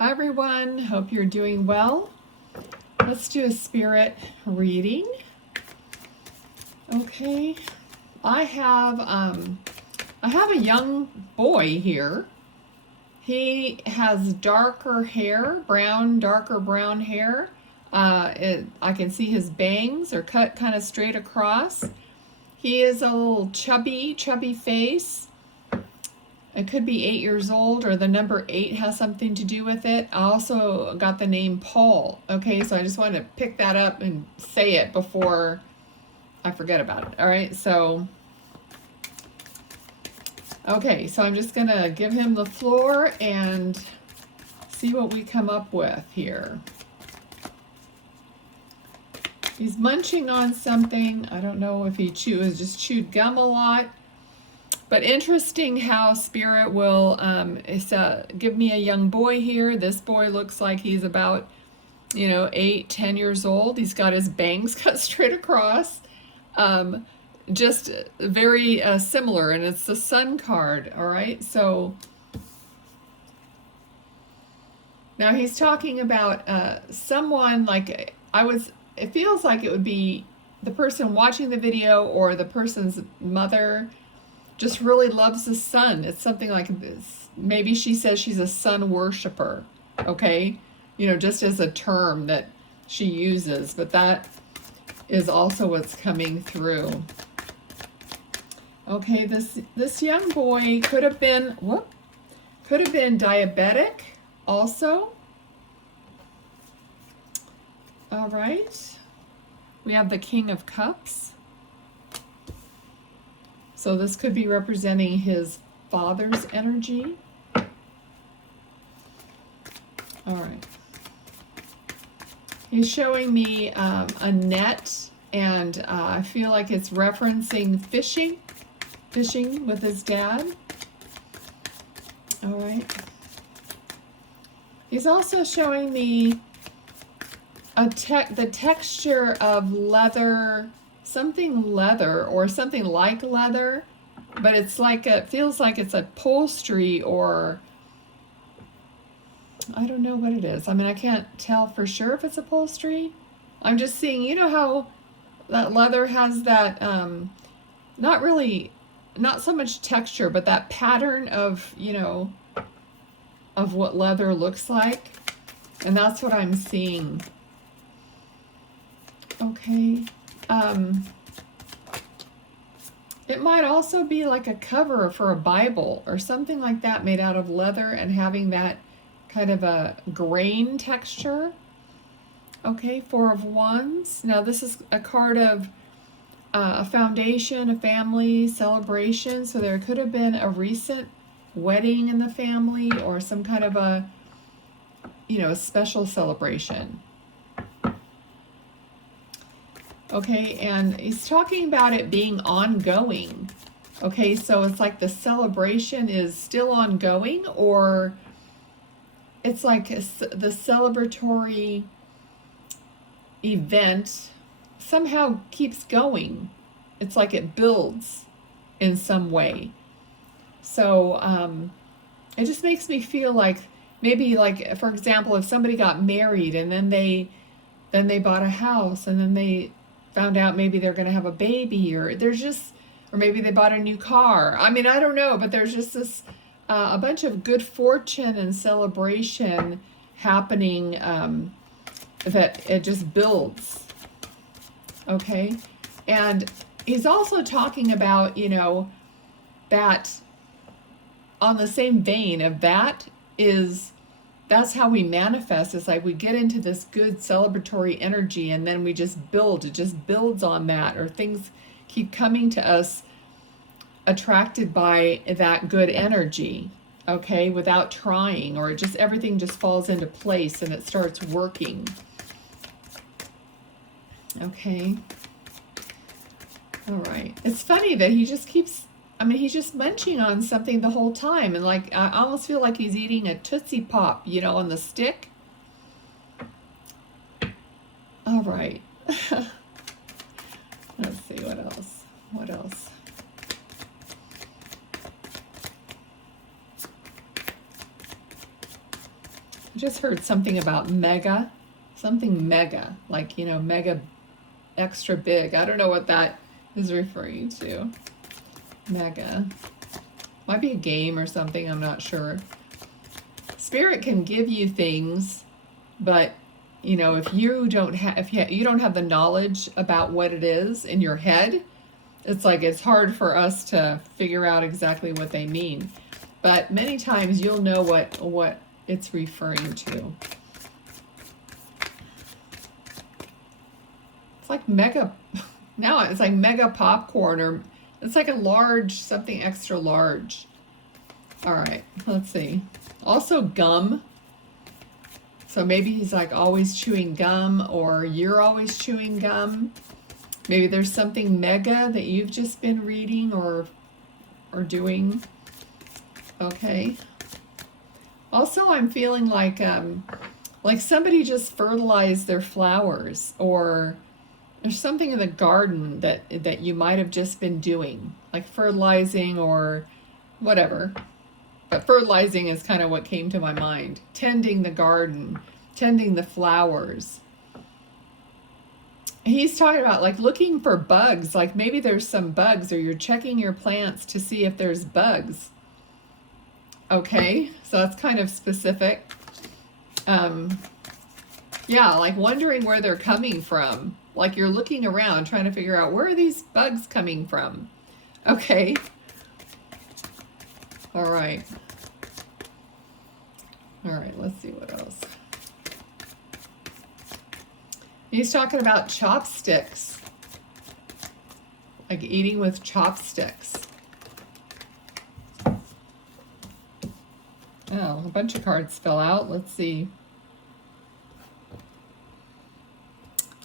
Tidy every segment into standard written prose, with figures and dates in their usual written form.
Hi everyone, hope you're doing well. Let's do a spirit reading. Okay, I have a young boy here. He has darker hair, darker brown hair. I can see his bangs are cut kind of straight across. He is a little chubby face. It could be 8 years old, or the number 8 has something to do with it. I also got the name Paul. Okay, so I just wanted to pick that up and say it before I forget about it. All right, so okay, so I'm just gonna give him the floor and see what we come up with here. He's munching on something. I don't know if he just chewed gum a lot. But interesting how Spirit will give me a young boy here. This boy looks like he's about, 8, 10 years old. He's got his bangs cut straight across. Just very similar, and it's the Sun card, all right? So now he's talking about someone like it feels like it would be the person watching the video or the person's mother just really loves the sun. It's something like this. Maybe she says she's a sun worshiper, okay? Just as a term that she uses, but that is also what's coming through. Okay, this young boy could have been diabetic also. All right. We have the King of Cups. So this could be representing his father's energy. All right. He's showing me a net, and I feel like it's referencing fishing with his dad. All right. He's also showing me the texture of leather, something leather or something like leather, but it feels like it's upholstery, or I don't know what it is. I mean, I can't tell for sure if it's upholstery. I'm just seeing, how that leather has that, not so much texture, but that pattern of, of what leather looks like. And that's what I'm seeing. Okay. It might also be like a cover for a Bible or something like that, made out of leather and having that kind of a grain texture. Okay, 4 of Wands. Now this is a card of a foundation, a family celebration. So there could have been a recent wedding in the family, or some kind of a, a special celebration. Okay, and he's talking about it being ongoing. Okay, so it's like the celebration is still ongoing, or it's like the celebratory event somehow keeps going. It's like it builds in some way. So it just makes me feel like maybe, like, for example, if somebody got married and then they bought a house, and then they found out maybe they're going to have a baby, or maybe they bought a new car. I mean, I don't know, but there's just this a bunch of good fortune and celebration happening, that it just builds. Okay, and he's also talking about, that on the same vein of that's how we manifest. It's like we get into this good celebratory energy, and then we just build. It just builds on that, or things keep coming to us attracted by that good energy, okay, without trying, or everything just falls into place and it starts working. Okay. All right. It's funny that he just keeps, he's just munching on something the whole time. And like, I almost feel like he's eating a Tootsie Pop, on the stick. All right. Let's see, what else? I just heard something about mega, something mega, like, you know, mega extra big. I don't know what that is referring to. Mega. Might be a game or something, I'm not sure. Spirit can give you things, but you know, if you don't have the knowledge about what it is in your head, it's like it's hard for us to figure out exactly what they mean. But many times you'll know what it's referring to. It's like mega, now it's like mega popcorn, or it's like a large, something extra large. All right, let's see. Also gum. So maybe he's like always chewing gum, or you're always chewing gum. Maybe there's something mega that you've just been reading or doing. Okay. Also, I'm feeling like somebody just fertilized their flowers, or there's something in the garden that you might have just been doing, like fertilizing or whatever. But fertilizing is kind of what came to my mind. Tending the garden, tending the flowers. He's talking about like looking for bugs, like maybe there's some bugs, or you're checking your plants to see if there's bugs. Okay, so that's kind of specific. Yeah, like wondering where they're coming from. Like you're looking around trying to figure out, where are these bugs coming from? Okay. All right. All right, let's see what else. He's talking about chopsticks. Like eating with chopsticks. Oh, a bunch of cards fell out. Let's see.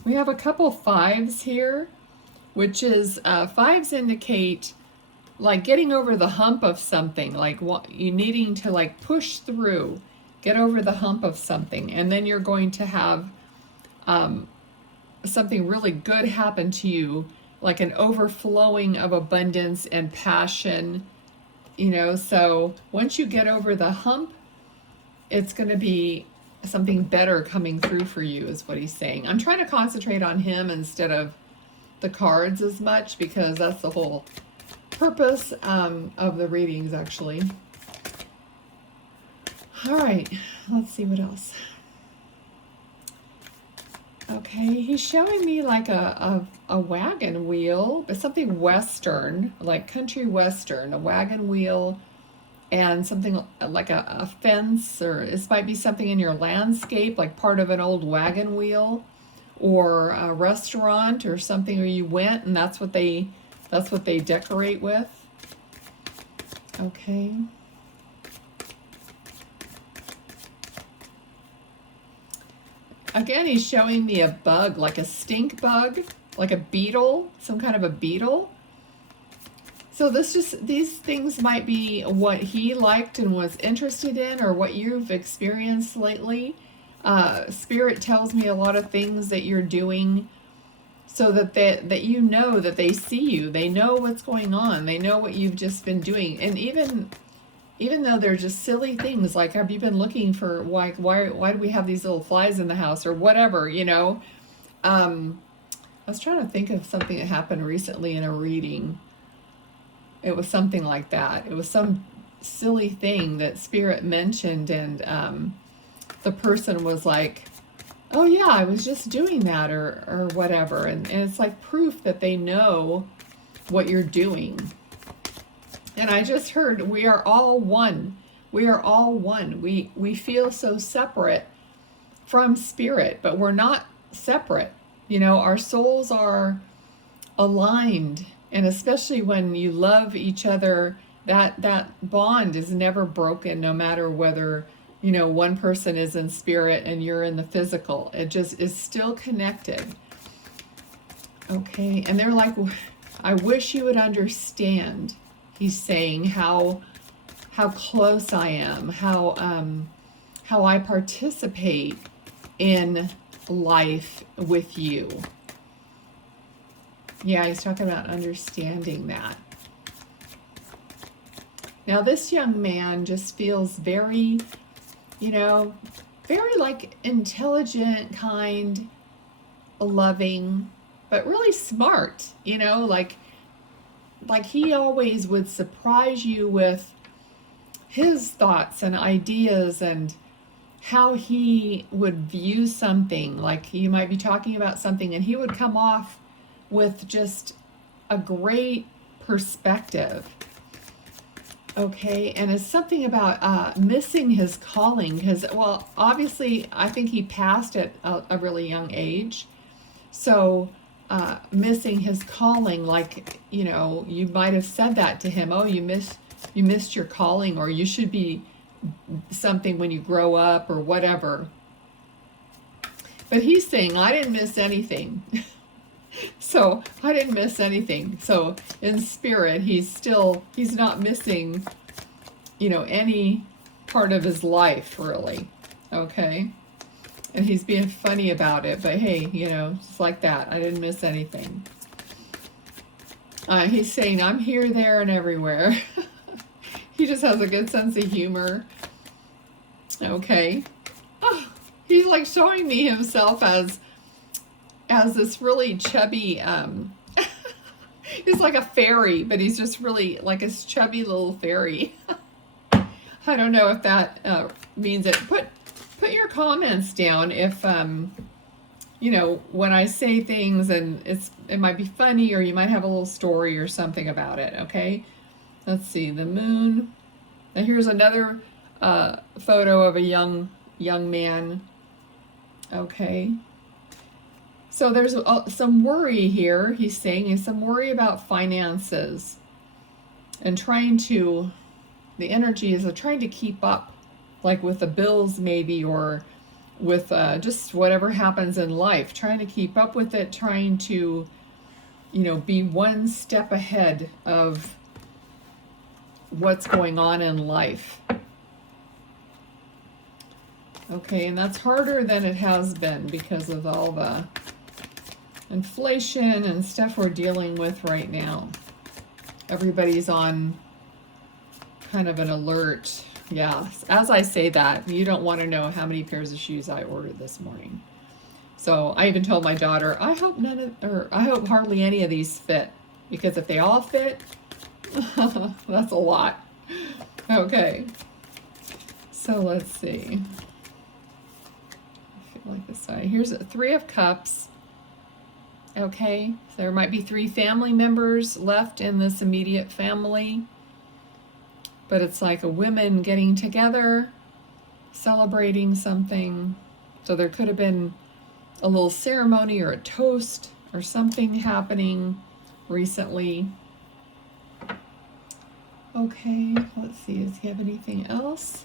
We have a couple fives here, which is fives indicate like getting over the hump of something, like you needing to like push through, get over the hump of something, and then you're going to have something really good happen to you, like an overflowing of abundance and passion, you know. So once you get over the hump, it's going to be something better coming through for you, is what he's saying. I'm trying to concentrate on him instead of the cards as much, because that's the whole purpose of the readings, actually. All right, let's see what else. Okay, he's showing me like a wagon wheel, but something western, like country western, a wagon wheel, and something like a fence, or this might be something in your landscape, like part of an old wagon wheel, or a restaurant or something where you went and that's what they decorate with. Okay. Again, he's showing me a bug, like a stink bug, like a beetle, some kind of a beetle. So these things might be what he liked and was interested in, or what you've experienced lately. Spirit tells me a lot of things that you're doing, so that you know that they see you, they know what's going on, they know what you've just been doing. And even though they're just silly things, like, have you been looking for why do we have these little flies in the house, or whatever, you know. I was trying to think of something that happened recently in a reading. It was something like that. It was some silly thing that Spirit mentioned, and the person was like, oh yeah, I was just doing that, or whatever. And it's like proof that they know what you're doing. And I just heard, we are all one. We are all one. We feel so separate from Spirit, but we're not separate. You know, our souls are aligned. And especially when you love each other, that bond is never broken, no matter whether, you know, one person is in spirit and you're in the physical. It just is still connected. Okay, and they're like, I wish you would understand, he's saying, how close I am, how I participate in life with you. Yeah, he's talking about understanding that. Now, this young man just feels very, you know, very like intelligent, kind, loving, but really smart, you know, like he always would surprise you with his thoughts and ideas and how he would view something. Like you might be talking about something and he would come off with just a great perspective. Okay, and it's something about missing his calling because, well, obviously, I think he passed at a really young age. So, missing his calling, like, you know, you might have said that to him. Oh, you missed your calling, or you should be something when you grow up, or whatever. But he's saying, I didn't miss anything. So I didn't miss anything. So in spirit, he's not missing, you know, any part of his life, really. Okay? And he's being funny about it, but hey, you know, just like that. I didn't miss anything. He's saying, I'm here, there, and everywhere. He just has a good sense of humor. Okay. Oh, he's like showing me himself as this really chubby, he's like a fairy, but he's just really like a chubby little fairy. I don't know if that means it. Put your comments down if, you know, when I say things and it might be funny, or you might have a little story or something about it, okay? Let's see, the moon. Now here's another photo of a young man. Okay. So there's some worry here, he's saying, and some worry about finances and the energy is trying to keep up, like with the bills maybe, or with just whatever happens in life, trying to keep up with it, trying to, you know, be one step ahead of what's going on in life. Okay, and that's harder than it has been because of all the inflation and stuff we're dealing with right now. Everybody's on kind of an alert. Yeah, as I say that, you don't want to know how many pairs of shoes I ordered this morning. So I even told my daughter, I hope hardly any of these fit, because if they all fit, that's a lot. Okay, so let's see. I feel like this side. Here's a 3 of Cups. Okay, so there might be 3 family members left in this immediate family, but it's like a women getting together, celebrating something. So there could have been a little ceremony or a toast or something happening recently. Okay, let's see, does he have anything else?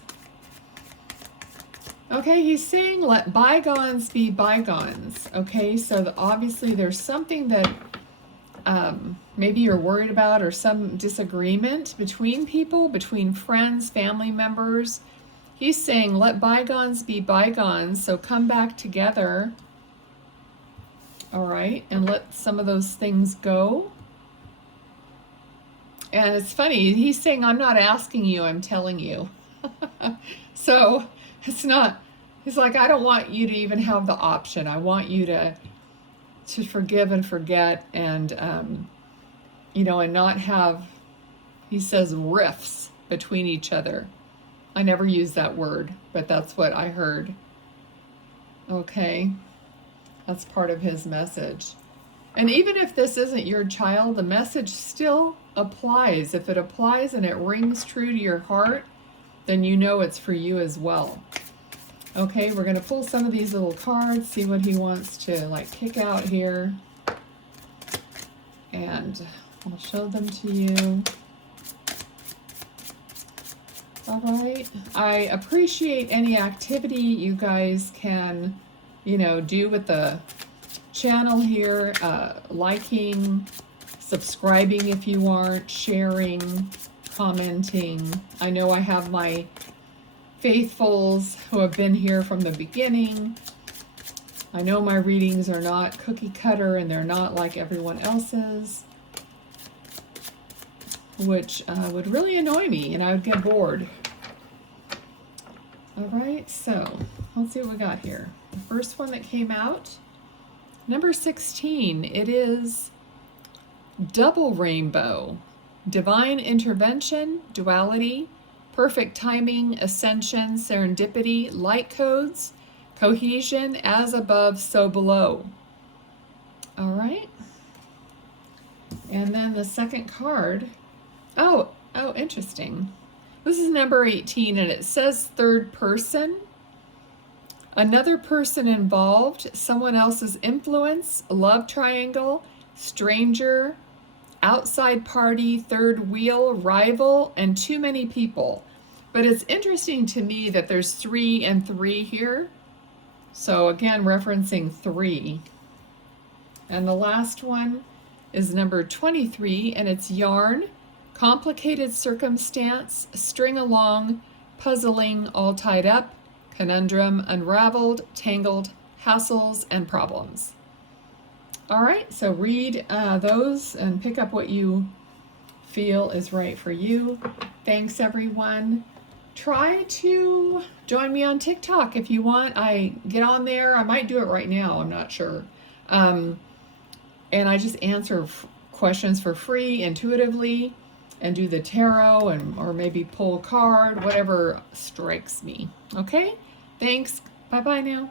Okay, he's saying let bygones be bygones. Okay, so obviously there's something that maybe you're worried about, or some disagreement between people, between friends, family members. He's saying let bygones be bygones, so come back together. All right, and let some of those things go. And it's funny, he's saying, I'm not asking you, I'm telling you. So it's not, he's like, I don't want you to even have the option. I want you to forgive and forget, and, you know, and not have, he says, rifts between each other. I never use that word, but that's what I heard. Okay, that's part of his message. And even if this isn't your child, the message still applies. If it applies and it rings true to your heart, then you know it's for you as well. Okay, we're going to pull some of these little cards, see what he wants to like kick out here. And I'll show them to you. All right. I appreciate any activity you guys can, you know, do with the channel here, liking, subscribing if you aren't, sharing, commenting. I know I have my faithfuls who have been here from the beginning. I know my readings are not cookie cutter and they're not like everyone else's, which would really annoy me and I would get bored. All right, so let's see what we got here. The first one that came out, number 16, it is double rainbow, divine intervention, duality, perfect timing, ascension, serendipity, light codes, cohesion, as above, so below. All right. And then the second card, oh, interesting. This is number 18, and it says third person. Another person involved, someone else's influence, love triangle, stranger, outside party, third wheel, rival, and too many people. But it's interesting to me that there's 3 and 3 here. So again, referencing 3. And the last one is number 23, and it's yarn, complicated circumstance, string along, puzzling, all tied up, conundrum, unraveled, tangled, hassles, and problems. All right, so read those and pick up what you feel is right for you. Thanks, everyone. Try to join me on TikTok if you want. I get on there. I might do it right now. I'm not sure. And I just answer questions for free, intuitively, and do the tarot or maybe pull a card, whatever strikes me. Okay? Thanks. Bye-bye now.